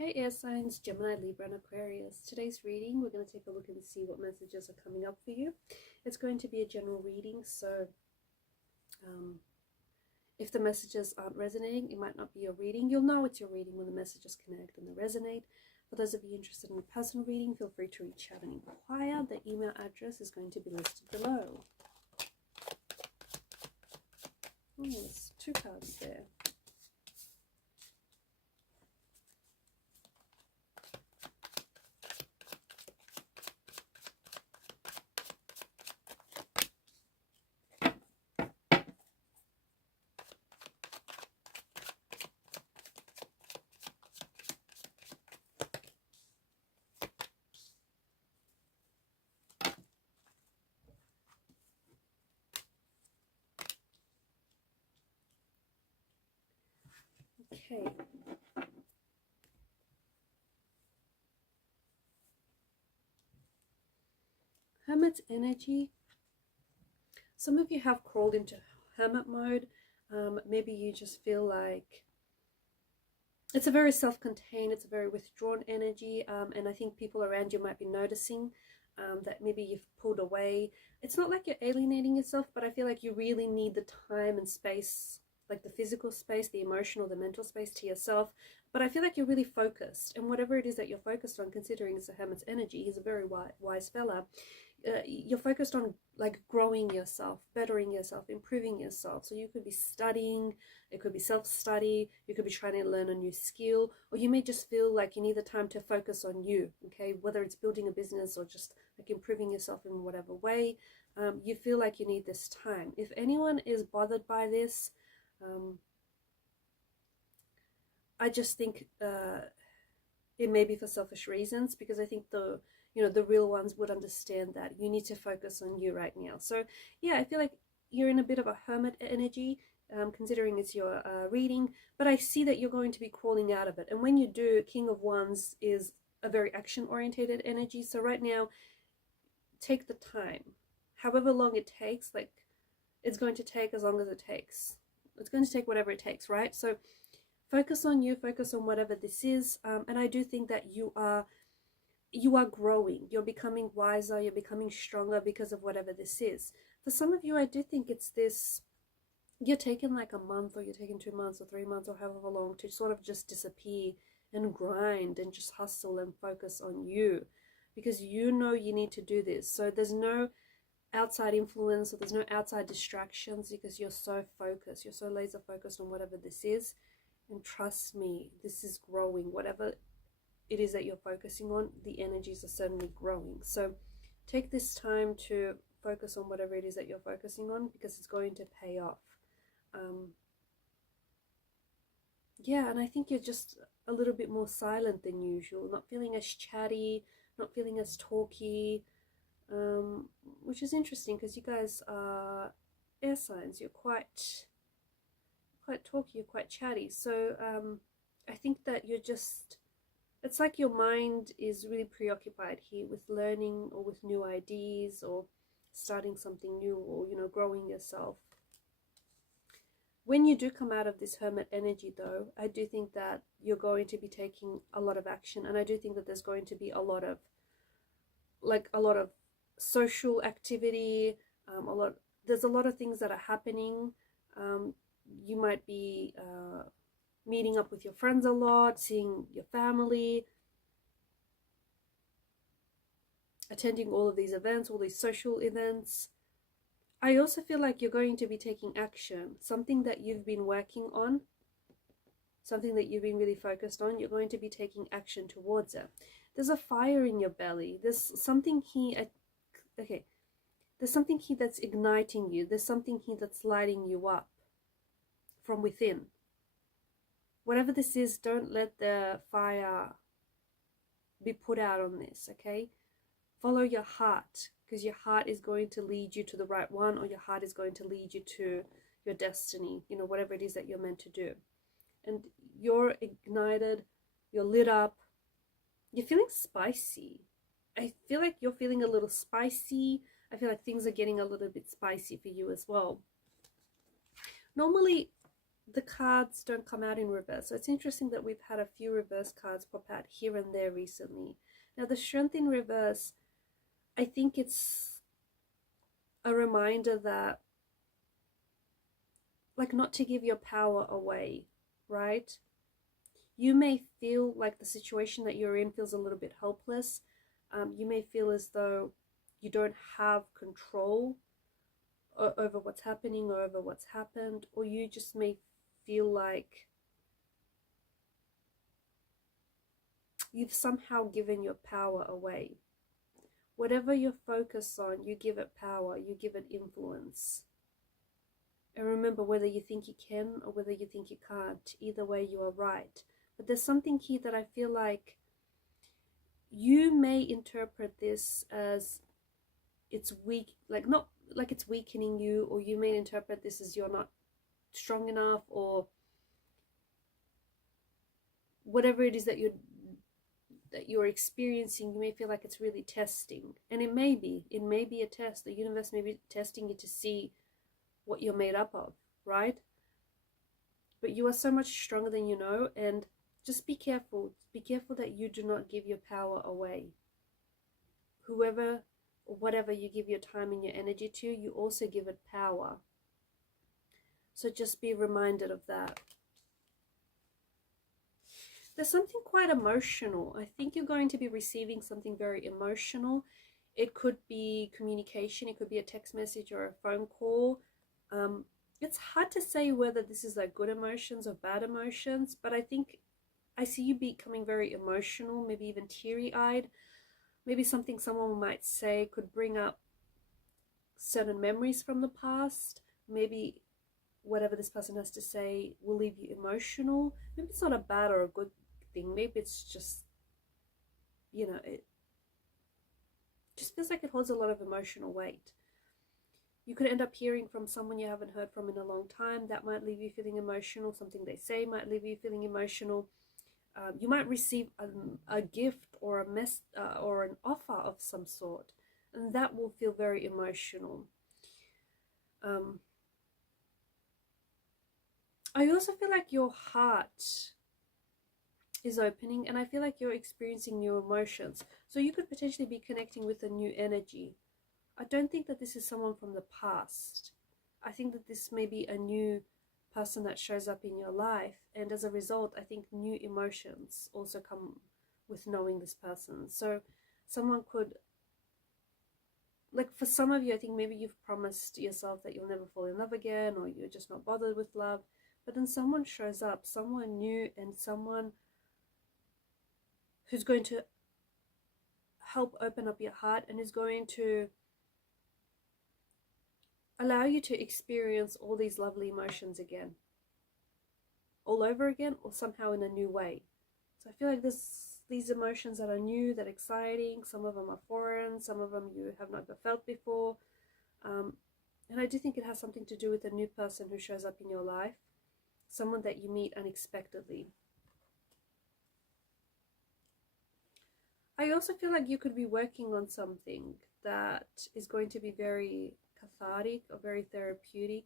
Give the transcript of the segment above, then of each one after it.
Hey air signs, Gemini, Libra and Aquarius. Today's reading, we're going to take a look and see what messages are coming up for you. It's going to be a general reading, so if the messages aren't resonating, it might not be your reading. You'll know it's your reading when the messages connect and they resonate. For those of you interested in a personal reading, feel free to reach out and inquire. The email address is going to be listed below. Oh, there's two cards there. Okay. Hermit's energy. Some of you have crawled into hermit mode. Maybe you just feel like it's a very self-contained, it's a very withdrawn energy, and I think people around you might be noticing that maybe you've pulled away. It's not like you're alienating yourself, but I feel like you really need the time and space, like the physical space, the emotional, the mental space to yourself. But I feel like you're really focused, and whatever it is that you're focused on, considering it's a hermit's energy, he's a very wise fella. You're focused on like growing yourself, bettering yourself, improving yourself. So you could be studying, it could be self-study, you could be trying to learn a new skill, or you may just feel like you need the time to focus on you, okay? Whether it's building a business or just like improving yourself in whatever way, you feel like you need this time. If anyone is bothered by this, I just think it may be for selfish reasons, because I think the real ones would understand that you need to focus on you right now. So yeah, I feel like you're in a bit of a hermit energy, considering it's your reading, but I see that you're going to be crawling out of it. And when you do, King of Wands is a very action orientated energy. So right now, take the time, however long it takes. Like, it's going to take as long as it takes. It's going to take whatever it takes, right? So focus on you, focus on whatever this is. And I do think that you are growing, you're becoming wiser, you're becoming stronger because of whatever this is. For some of you, I do think it's this, you're taking like a month, or you're taking 2 months or 3 months or however long to sort of just disappear and grind and just hustle and focus on you, because you know you need to do this. So there's no outside influence, or there's no outside distractions, because you're so focused, you're so laser focused on whatever this is. And trust me, this is growing. Whatever it is that you're focusing on, the energies are certainly growing. So take this time to focus on whatever it is that you're focusing on, because it's going to pay off. Yeah, and I think you're just a little bit more silent than usual, not feeling as chatty, not feeling as talky, which is interesting, because you guys are air signs. You're quite talky, you're quite chatty. So I think that you're just, it's like your mind is really preoccupied here with learning, or with new ideas, or starting something new, or growing yourself. When you do come out of this hermit energy though, I do think that you're going to be taking a lot of action, and I do think that there's going to be a lot of social activity, there's a lot of things that are happening. You might be meeting up with your friends a lot, seeing your family, attending all of these events, all these social events. I also feel like you're going to be taking action, something that you've been working on, something that you've been really focused on. You're going to be taking action towards it. There's a fire in your belly. There's something here. Okay, there's something here that's igniting you. There's something here that's lighting you up from within. Whatever this is, don't let the fire be put out on this, okay? Follow your heart, because your heart is going to lead you to the right one, or your heart is going to lead you to your destiny, whatever it is that you're meant to do. And you're ignited, you're lit up, you're feeling spicy. I feel like you're feeling a little spicy. I feel like things are getting a little bit spicy for you as well. Normally, the cards don't come out in reverse. So it's interesting that we've had a few reverse cards pop out here and there recently. Now the Strength in reverse, I think it's a reminder that, like, not to give your power away, right? You may feel like the situation that you're in feels a little bit helpless. You may feel as though you don't have control over what's happening or over what's happened, or you just may feel like you've somehow given your power away. Whatever you're focused on, you give it power, you give it influence. And remember, whether you think you can or whether you think you can't, either way you are right. But there's something here that I feel like you may interpret this as it's weak, like not like it's weakening you, or you may interpret this as you're not strong enough, or whatever it is that you're experiencing. You may feel like it's really testing, and it may be a test. The universe may be testing you to see what you're made up of, right? But you are so much stronger than you know, and just be careful that you do not give your power away. Whoever or whatever you give your time and your energy to, you also give it power. So just be reminded of that. There's something quite emotional. I think you're going to be receiving something very emotional. It could be communication, it could be a text message or a phone call. It's hard to say whether this is like good emotions or bad emotions, but I think I see you becoming very emotional, maybe even teary-eyed. Maybe something someone might say could bring up certain memories from the past. Maybe whatever this person has to say will leave you emotional. Maybe it's not a bad or a good thing. Maybe it's just, you know, it just feels like it holds a lot of emotional weight. You could end up hearing from someone you haven't heard from in a long time. That might leave you feeling emotional. Something they say might leave you feeling emotional. You might receive a gift or or an offer of some sort, and that will feel very emotional. I also feel like your heart is opening, and I feel like you're experiencing new emotions. So you could potentially be connecting with a new energy. I don't think that this is someone from the past. I think that this may be a new person that shows up in your life, and as a result, I think new emotions also come with knowing this person. So someone could, like for some of you, I think maybe you've promised yourself that you'll never fall in love again, or you're just not bothered with love, but then someone shows up, someone new, and someone who's going to help open up your heart and is going to allow you to experience all these lovely emotions again, all over again, or somehow in a new way. So I feel like these emotions that are new, that are exciting. Some of them are foreign, some of them you have never felt before. And I do think it has something to do with a new person who shows up in your life, someone that you meet unexpectedly. I also feel like you could be working on something that is going to be very cathartic or very therapeutic.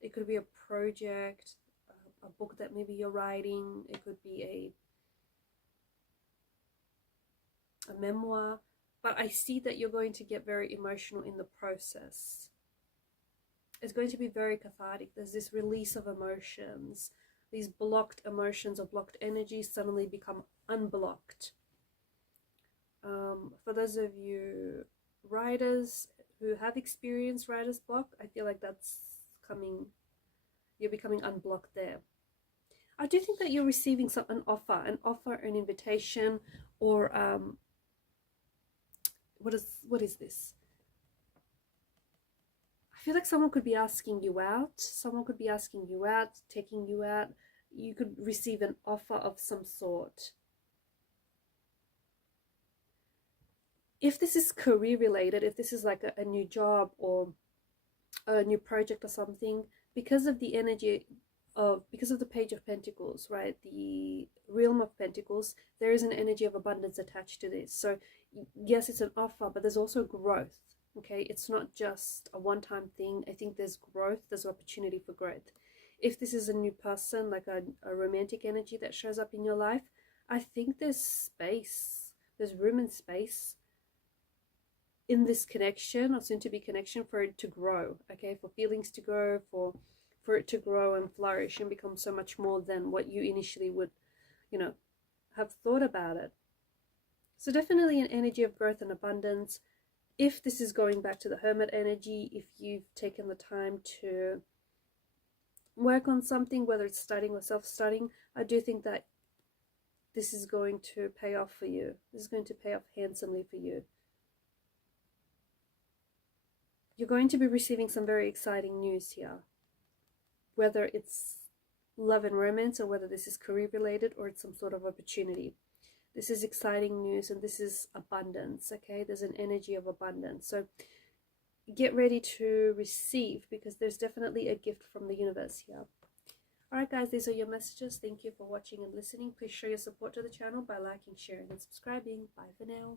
It could be a project, a book that maybe you're writing. It could be a memoir. But I see that you're going to get very emotional in the process. It's going to be very cathartic. There's this release of emotions. These blocked emotions or blocked energies suddenly become unblocked. For those of you writers who have experienced writer's block, I feel like that's coming, you're becoming unblocked there. I do think that you're receiving an offer, an invitation, or what is this? I feel like someone could be asking you out. Someone could be asking you out, taking you out. You could receive an offer of some sort. If this is career related, if this is like a new job or a new project or something, because of the energy of, because of the Page of Pentacles, right, the realm of Pentacles, there is an energy of abundance attached to this. So yes, it's an offer, but there's also growth. Okay, it's not just a one-time thing. I think there's growth, there's opportunity for growth. if this is a new person, like a romantic energy that shows up in your life, I think there's space, there's room and space in this connection or soon to be connection for it to grow, okay, for feelings to grow, for it to grow and flourish and become so much more than what you initially would, you know, have thought about it. So definitely an energy of growth and abundance. If this is going back to the Hermit energy, if you've taken the time to work on something, whether it's studying or self-studying, I do think that this is going to pay off for you. This is going to pay off handsomely for you. You're going to be receiving some very exciting news here, whether it's love and romance, or whether this is career related, or it's some sort of opportunity. This is exciting news, and this is abundance, okay? There's an energy of abundance. So get ready to receive, because there's definitely a gift from the universe here. Alright guys, these are your messages. Thank you for watching and listening. Please show your support to the channel by liking, sharing, and subscribing. Bye for now.